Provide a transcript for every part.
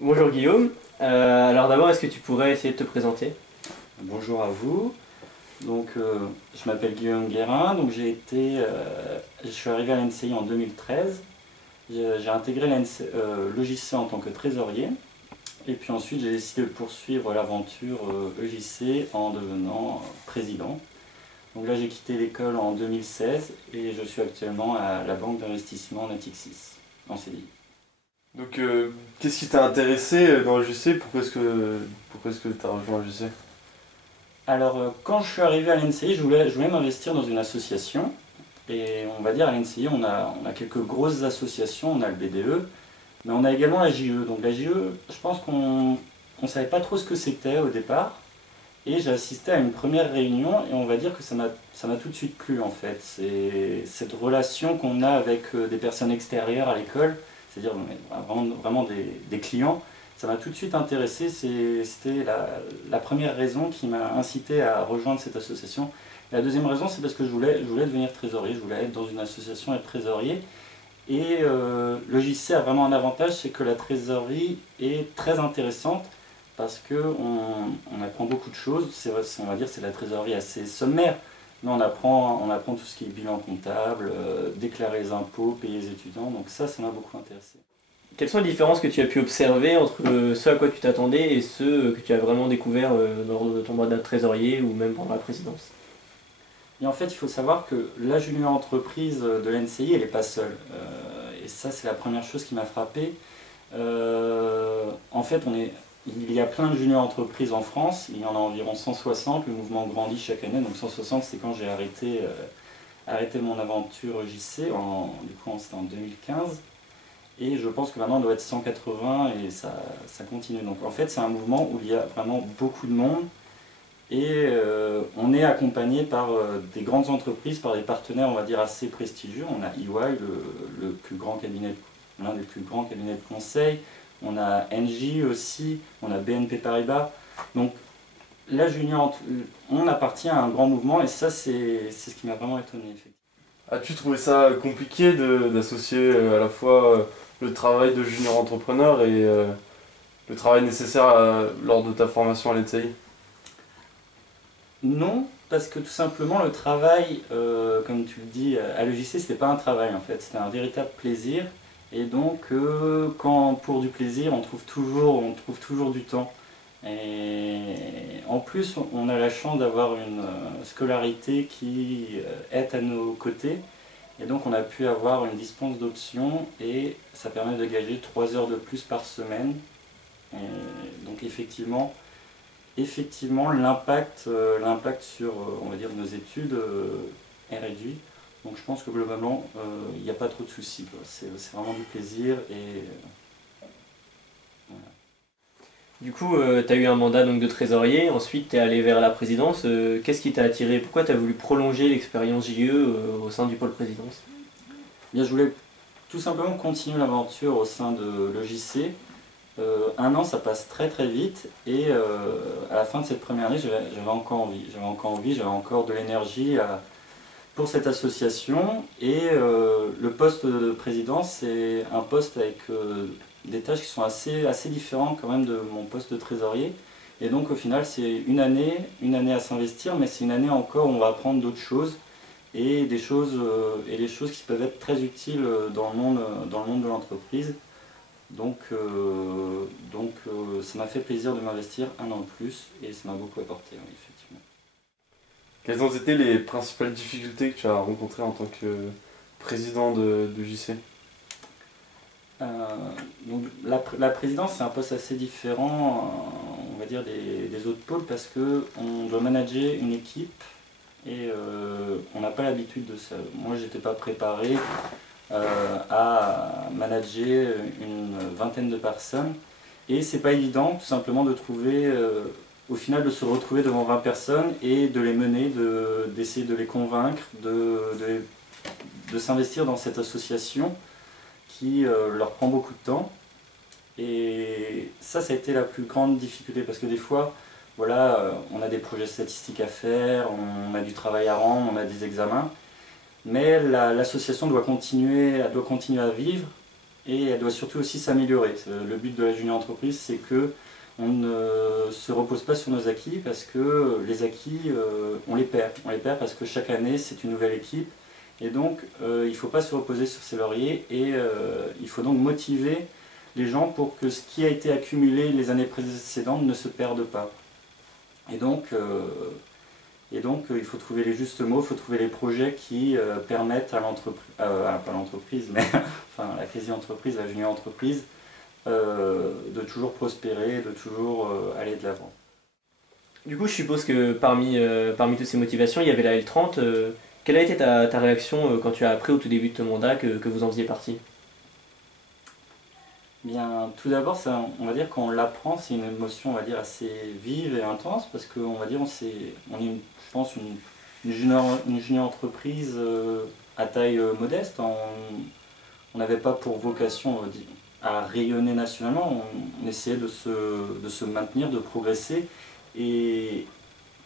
Bonjour Guillaume. Alors d'abord, est-ce que tu pourrais essayer de te présenter? Bonjour à vous. Je m'appelle Guillaume Guérin. Je suis arrivé à l'NCI en 2013. J'ai intégré l'EJC en tant que trésorier. Et puis ensuite, j'ai décidé de poursuivre l'aventure EJC en devenant président. Donc là, j'ai quitté l'école en 2016 et je suis actuellement à la banque d'investissement Natixis en CDI. Qu'est-ce qui t'a intéressé dans le JC? Pourquoi est-ce que tu as rejoint le JC? Quand je suis arrivé à l'NCI, je voulais m'investir dans une association. Et on va dire à l'NCI, on a quelques grosses associations, on a le BDE, mais on a également la JE. Donc la JE, je pense qu'on ne savait pas trop ce que c'était au départ. Et j'ai assisté à une première réunion et on va dire que ça m'a tout de suite plu en fait. C'est cette relation qu'on a avec des personnes extérieures à l'école, c'est-à-dire vraiment des clients. Ça m'a tout de suite intéressé, c'était la première raison qui m'a incité à rejoindre cette association. La deuxième raison, c'est parce que je voulais devenir trésorier, je voulais être dans une association et être trésorier. Et le JC a vraiment un avantage, c'est que la trésorerie est très intéressante parce qu'on apprend beaucoup de choses. On va dire c'est la trésorerie assez sommaire, mais on apprend tout ce qui est bilan comptable, déclarer les impôts, payer les étudiants, donc ça m'a beaucoup intéressé. Quelles sont les différences que tu as pu observer entre ce à quoi tu t'attendais et ce que tu as vraiment découvert lors de ton mandat de trésorier ou même pendant la présidence? Et en fait, il faut savoir que la junior entreprise de l'NCI, elle n'est pas seule. Et ça, c'est la première chose qui m'a frappé. En fait, il y a plein de junior entreprises en France. Il y en a environ 160. Le mouvement grandit chaque année. Donc 160, c'est quand j'ai arrêté mon aventure JC. Du coup, c'était en 2015. Et je pense que maintenant, on doit être 180 et ça continue. Donc en fait, c'est un mouvement où il y a vraiment beaucoup de monde. Et on est accompagné par des grandes entreprises, par des partenaires, on va dire, assez prestigieux. On a EY, l'un des plus grands cabinets de conseil. On a Engie aussi, on a BNP Paribas. Donc là, on appartient à un grand mouvement et ça, c'est ce qui m'a vraiment étonné, effectivement. As-tu trouvé ça compliqué d'associer à la fois le travail de junior entrepreneur et le travail nécessaire lors de ta formation à l'NCI? Non, parce que tout simplement le travail, comme tu le dis, à l'EJC, c'était pas un travail en fait, c'était un véritable plaisir. Et donc, quand pour du plaisir, on trouve toujours du temps. Et en plus, on a la chance d'avoir une scolarité qui est à nos côtés. Et donc, on a pu avoir une dispense d'options et ça permet de gager 3 heures de plus par semaine. Et donc, effectivement, l'impact sur, on va dire, nos études est réduit. Donc je pense que globalement, il n'y a pas trop de soucis, quoi. C'est vraiment du plaisir et voilà. Du coup, tu as eu un mandat donc, de trésorier, ensuite tu es allé vers la présidence. Qu'est-ce qui t'a attiré? Pourquoi tu as voulu prolonger l'expérience JE au sein du pôle présidence? Bien, je voulais tout simplement continuer l'aventure au sein de l'EJC. Un an, ça passe très très vite et à la fin de cette première année, j'avais encore envie. J'avais encore de l'énergie pour cette association et le poste de président, c'est un poste avec des tâches qui sont assez différentes quand même de mon poste de trésorier. Et donc au final, c'est une année à s'investir, mais c'est une année encore où on va apprendre d'autres choses et des choses qui peuvent être très utiles dans le monde de l'entreprise. Ça m'a fait plaisir de m'investir un an de plus et ça m'a beaucoup apporté, oui, effectivement. Quelles ont été les principales difficultés que tu as rencontrées en tant que président de JC? Euh, la présidence, c'est un poste assez différent, on va dire, des autres pôles parce qu'on doit manager une équipe et on n'a pas l'habitude de ça. Moi, j'étais pas préparé à manager une vingtaine de personnes et c'est pas évident tout simplement de trouver, au final, de se retrouver devant 20 personnes et de les mener, d'essayer de les convaincre, de s'investir dans cette association qui leur prend beaucoup de temps. Et ça a été la plus grande difficulté parce que des fois, voilà, on a des projets statistiques à faire, on a du travail à rendre, on a des examens, mais l'association doit continuer à vivre et elle doit surtout aussi s'améliorer. Le but de la junior entreprise, c'est que on ne se repose pas sur nos acquis, parce que les acquis, on les perd. On les perd parce que chaque année, c'est une nouvelle équipe. Et donc, il ne faut pas se reposer sur ses lauriers, et il faut donc motiver les gens pour que ce qui a été accumulé les années précédentes ne se perde pas. Et donc, il faut trouver les justes mots, il faut trouver les projets qui permettent à l'entreprise, pas l'entreprise, mais enfin, la quasi-entreprise, la junior entreprise, de toujours prospérer, de toujours aller de l'avant. Du coup, je suppose que parmi toutes ces motivations, il y avait la L30. Quelle a été ta réaction quand tu as appris au tout début de ton mandat que vous en faisiez partie? Bien, tout d'abord, on va dire quand on l'apprend, c'est une émotion, on va dire, assez vive et intense, parce qu'on va dire, on est, je pense, une junior entreprise à taille modeste. On n'avait pas pour vocation à rayonner nationalement, on essayait de se maintenir, de progresser, et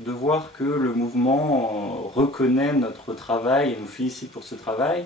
de voir que le mouvement reconnaît notre travail et nous félicite pour ce travail.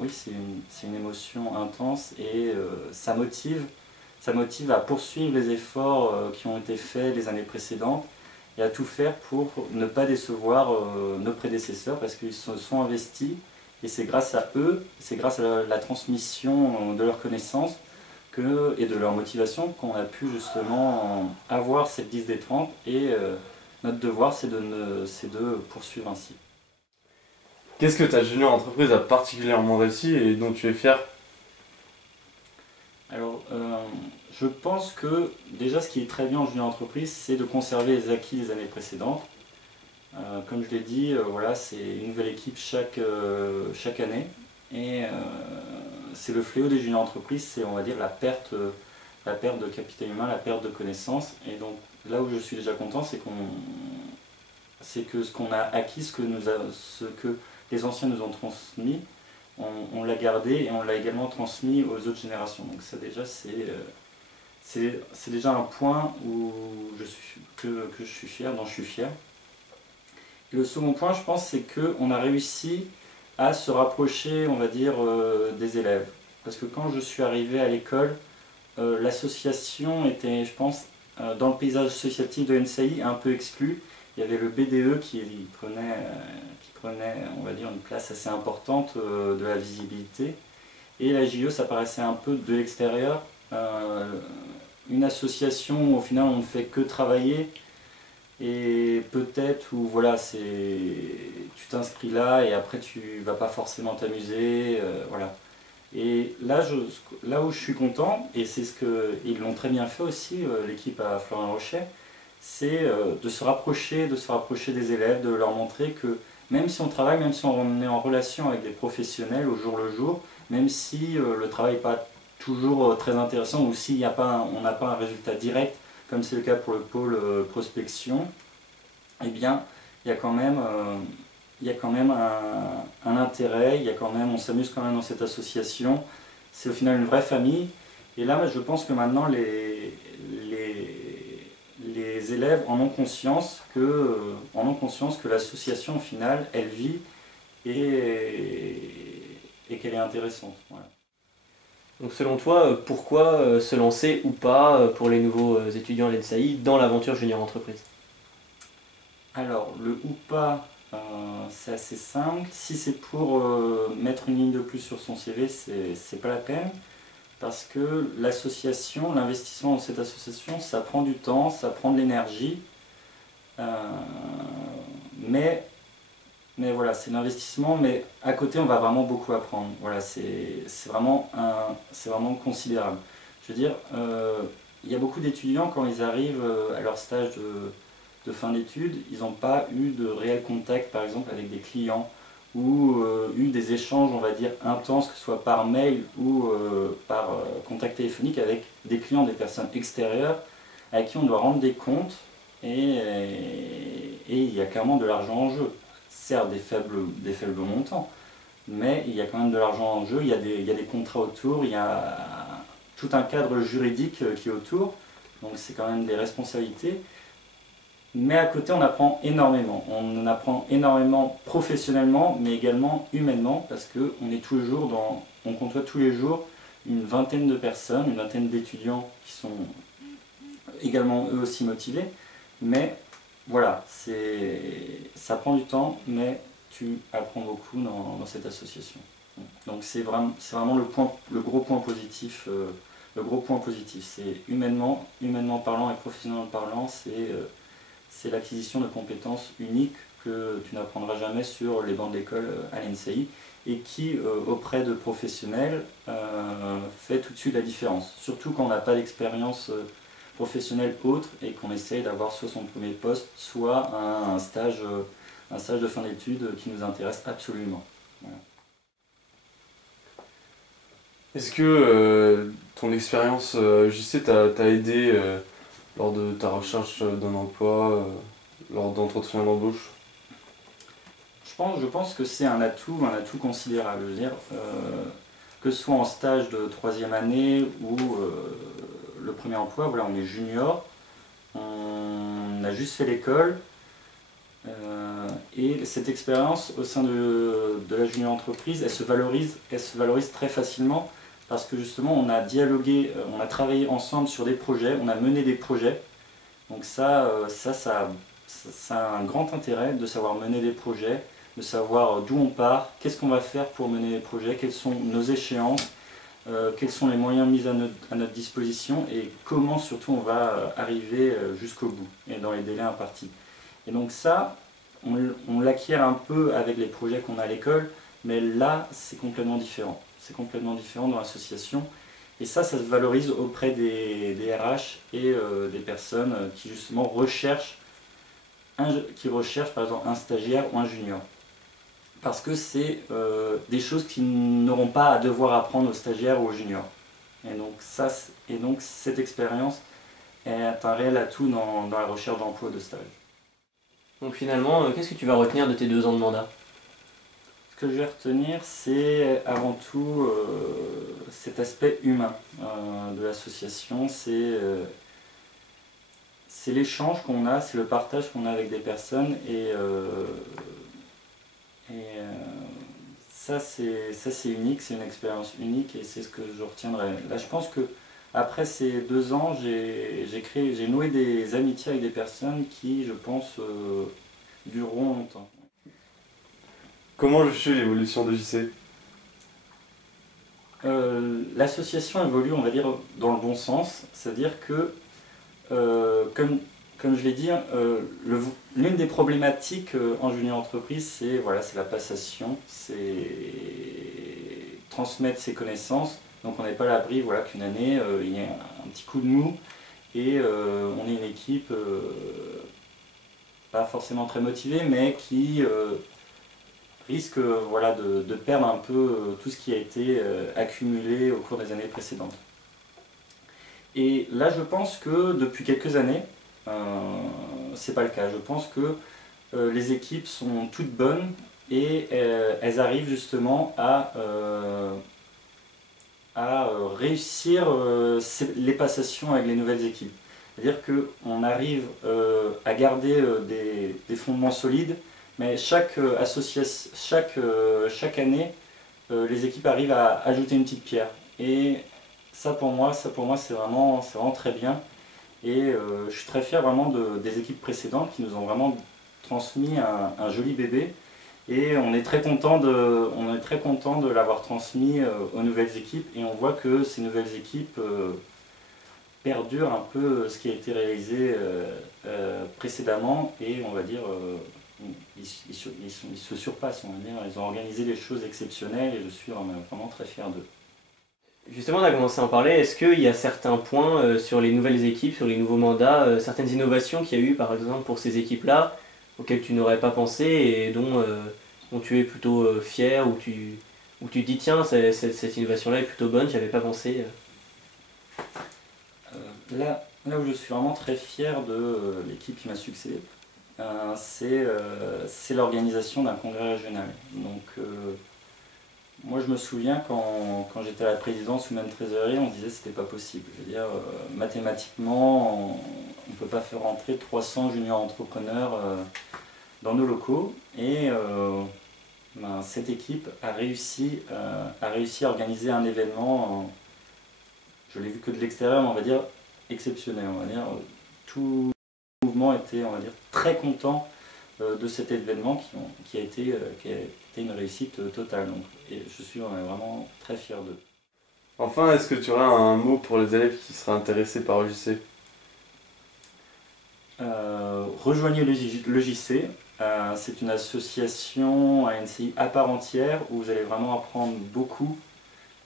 Oui, c'est une émotion intense, et ça motive à poursuivre les efforts qui ont été faits les années précédentes, et à tout faire pour ne pas décevoir nos prédécesseurs, parce qu'ils se sont investis, et c'est grâce à eux, c'est grâce à la transmission de leurs connaissances et de leur motivation qu'on a pu justement avoir cette 10 des 30, et notre devoir, c'est de poursuivre ainsi. Qu'est-ce que ta junior entreprise a particulièrement réussi et dont tu es fier? Alors, je pense que déjà ce qui est très bien en junior entreprise, c'est de conserver les acquis des années précédentes. Comme je l'ai dit, voilà, c'est une nouvelle équipe chaque année, et c'est le fléau des junior entreprises, c'est, on va dire, la perte de capital humain, la perte de connaissances. Et donc là où je suis déjà content, c'est que ce qu'on a acquis, ce que les anciens nous ont transmis, on l'a gardé, et on l'a également transmis aux autres générations. Donc ça déjà, c'est déjà un point que je suis fier, dont je suis fier. Et le second point, je pense, c'est qu'on a réussi à se rapprocher, on va dire, des élèves. Parce que quand je suis arrivé à l'école, l'association était, je pense, dans le paysage associatif de NCI, un peu exclue. Il y avait le BDE qui prenait, on va dire, une place assez importante de la visibilité. Et la JE, ça paraissait un peu de l'extérieur. Une association où au final on ne fait que travailler, et peut-être où voilà, tu t'inscris là et après tu vas pas forcément t'amuser, voilà. Et là où je suis content, et c'est ce qu'ils l'ont très bien fait aussi, l'équipe à Florian Rochet, c'est de se rapprocher des élèves, de leur montrer que même si on travaille, même si on est en relation avec des professionnels au jour le jour, même si le travail n'est pas toujours très intéressant, ou si on n'a pas un résultat direct, comme c'est le cas pour le pôle prospection, eh bien, il y a quand même un intérêt, on s'amuse quand même dans cette association. C'est au final une vraie famille. Et là, je pense que maintenant, les élèves en ont conscience que l'association, au final, elle vit, et qu'elle est intéressante. Voilà. Donc selon toi, pourquoi se lancer ou pas pour les nouveaux étudiants à l'ENSAI dans l'aventure junior entreprise? Alors, le ou pas, c'est assez simple. Si c'est pour mettre une ligne de plus sur son CV, c'est pas la peine. Parce que l'association, l'investissement dans cette association, ça prend du temps, ça prend de l'énergie. Mais voilà, c'est l'investissement, mais à côté, on va vraiment beaucoup apprendre. Voilà, c'est vraiment considérable. Je veux dire, il y a beaucoup d'étudiants, quand ils arrivent à leur stage de fin d'études, ils n'ont pas eu de réel contact, par exemple, avec des clients, ou eu des échanges, on va dire, intenses, que ce soit par mail ou par contact téléphonique avec des clients, des personnes extérieures, avec qui on doit rendre des comptes, et il y a clairement de l'argent en jeu. Certes, des faibles montants, mais il y a quand même de l'argent en jeu, il y a des contrats autour, il y a tout un cadre juridique qui est autour, donc c'est quand même des responsabilités. Mais à côté, on apprend énormément. On apprend énormément professionnellement, mais également humainement, parce qu'on est toujours on côtoie tous les jours une vingtaine de personnes, une vingtaine d'étudiants qui sont également eux aussi motivés, mais voilà, ça prend du temps, mais tu apprends beaucoup dans cette association. Donc c'est vraiment le gros point positif. C'est humainement parlant et professionnellement parlant, c'est l'acquisition de compétences uniques que tu n'apprendras jamais sur les bancs d'école à l'NCI et qui, auprès de professionnels, fait tout de suite la différence. Surtout quand on n'a pas d'expérience professionnelle autre et qu'on essaye d'avoir soit son premier poste, soit un stage de fin d'études qui nous intéresse absolument. Voilà. Est-ce que ton expérience JC t'a aidé lors de ta recherche d'un emploi, lors d'entretiens d'embauche? Je pense que c'est un atout considérable. Je veux dire, que ce soit en stage de 3e année ou le premier emploi, voilà, on est junior, on a juste fait l'école, et cette expérience au sein de la junior entreprise, elle se valorise très facilement parce que justement on a dialogué, on a travaillé ensemble sur des projets, on a mené des projets. Donc ça a un grand intérêt de savoir mener des projets, de savoir d'où on part, qu'est-ce qu'on va faire pour mener les projets, quelles sont nos échéances, quels sont les moyens mis à notre disposition et comment surtout on va arriver jusqu'au bout et dans les délais impartis. Et donc ça, on l'acquiert un peu avec les projets qu'on a à l'école, mais là c'est complètement différent. C'est complètement différent dans l'association. Et ça se valorise auprès des RH et des personnes qui justement recherchent par exemple un stagiaire ou un junior. Parce que c'est des choses qu'ils n'auront pas à devoir apprendre aux stagiaires ou aux juniors. Et donc cette expérience est un réel atout dans la recherche d'emploi de stage. Donc finalement, qu'est-ce que tu vas retenir de tes 2 ans de mandat? Ce que je vais retenir, c'est avant tout cet aspect humain de l'association. C'est l'échange qu'on a, c'est le partage qu'on a avec des personnes et ça c'est unique, c'est une expérience unique et c'est ce que je retiendrai. Là je pense que après ces 2 ans, j'ai noué des amitiés avec des personnes qui, je pense, dureront longtemps. Comment juges l'évolution de JC? L'association évolue, on va dire, dans le bon sens, c'est-à-dire que, comme je l'ai dit, l'une des problématiques en junior entreprise, c'est voilà, la passation, c'est transmettre ses connaissances. Donc on n'est pas à l'abri voilà, qu'une année, il y ait un petit coup de mou et on est une équipe pas forcément très motivée, mais qui risque voilà, de perdre un peu tout ce qui a été accumulé au cours des années précédentes. Et là, je pense que depuis quelques années, c'est pas le cas. Je pense que les équipes sont toutes bonnes et elles arrivent justement à réussir les passations avec les nouvelles équipes. C'est-à-dire qu'on arrive à garder des fondements solides, mais chaque année, les équipes arrivent à ajouter une petite pierre. Et ça pour moi c'est vraiment très bien. Et je suis très fier vraiment des équipes précédentes qui nous ont vraiment transmis un joli bébé. Et on est très content de l'avoir transmis aux nouvelles équipes. Et on voit que ces nouvelles équipes perdurent un peu ce qui a été réalisé précédemment. Et on va dire, ils se surpassent. On va dire. Ils ont organisé des choses exceptionnelles et je suis vraiment très fier d'eux. Justement, on a commencé à en parler. Est-ce qu'il y a certains points sur les nouvelles équipes, sur les nouveaux mandats, certaines innovations qu'il y a eu par exemple pour ces équipes-là, auxquelles tu n'aurais pas pensé et dont tu es plutôt fier, ou tu te dis tiens, cette innovation-là est plutôt bonne, j'avais pas pensé. Là où je suis vraiment très fier de l'équipe qui m'a succédé, c'est l'organisation d'un congrès régional. Donc, moi je me souviens quand j'étais à la présidence ou même trésorerie, on se disait que c'était pas possible. Je veux dire, mathématiquement, on ne peut pas faire rentrer 300 juniors entrepreneurs dans nos locaux. Et cette équipe a réussi à organiser un événement, je l'ai vu que de l'extérieur, mais on va dire exceptionnel. On va dire, tout le mouvement était, on va dire, très content de cet événement qui a été une réussite totale. Donc, et je suis vraiment très fier d'eux. Enfin, est-ce que tu aurais un mot pour les élèves qui seraient intéressés par l'EJC? Rejoignez le JC. C'est une association à NCI à part entière où vous allez vraiment apprendre beaucoup,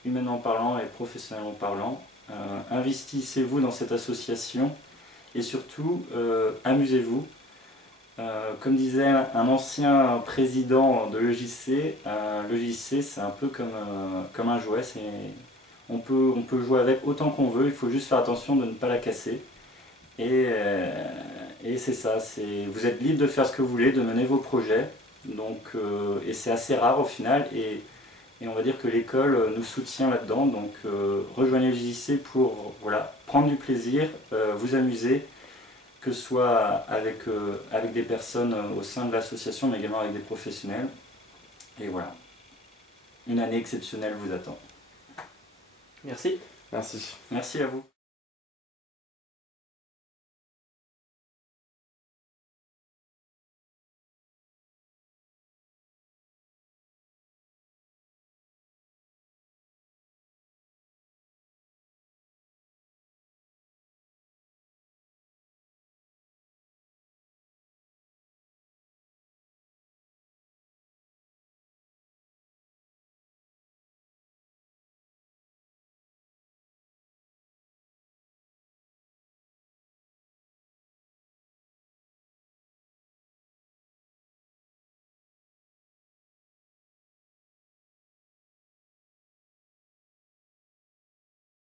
humainement parlant et professionnellement parlant. Investissez-vous dans cette association et surtout amusez-vous. Comme disait un ancien président de l'EJC c'est un peu comme un jouet. On peut jouer avec autant qu'on veut, il faut juste faire attention de ne pas la casser. Et c'est ça, vous êtes libre de faire ce que vous voulez, de mener vos projets. Donc, et c'est assez rare au final. Et on va dire que l'école nous soutient là-dedans. Donc rejoignez le JC pour prendre du plaisir, vous amuser, que ce soit avec des personnes au sein de l'association, mais également avec des professionnels. Et voilà, une année exceptionnelle vous attend. Merci. Merci. Merci à vous.